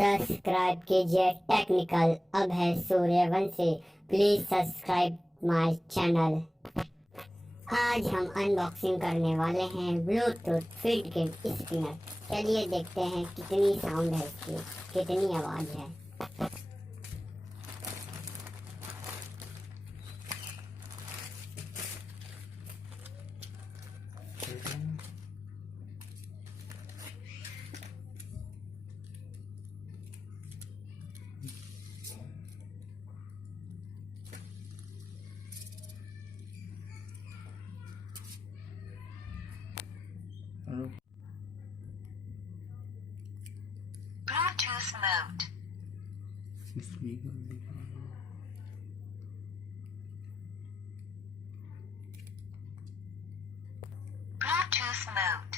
सब्सक्राइब कीजिए टेक्निकल अब है Suryavanshi. Please subscribe my channel. आज हम अनबॉक्सिंग करने वाले हैं ब्लूटूथ फिडगेट स्पीकर। चलिए देखते हैं कितनी साउंड है इसकी, कितनी आवाज़ है। Bluetooth mode. Bluetooth mode.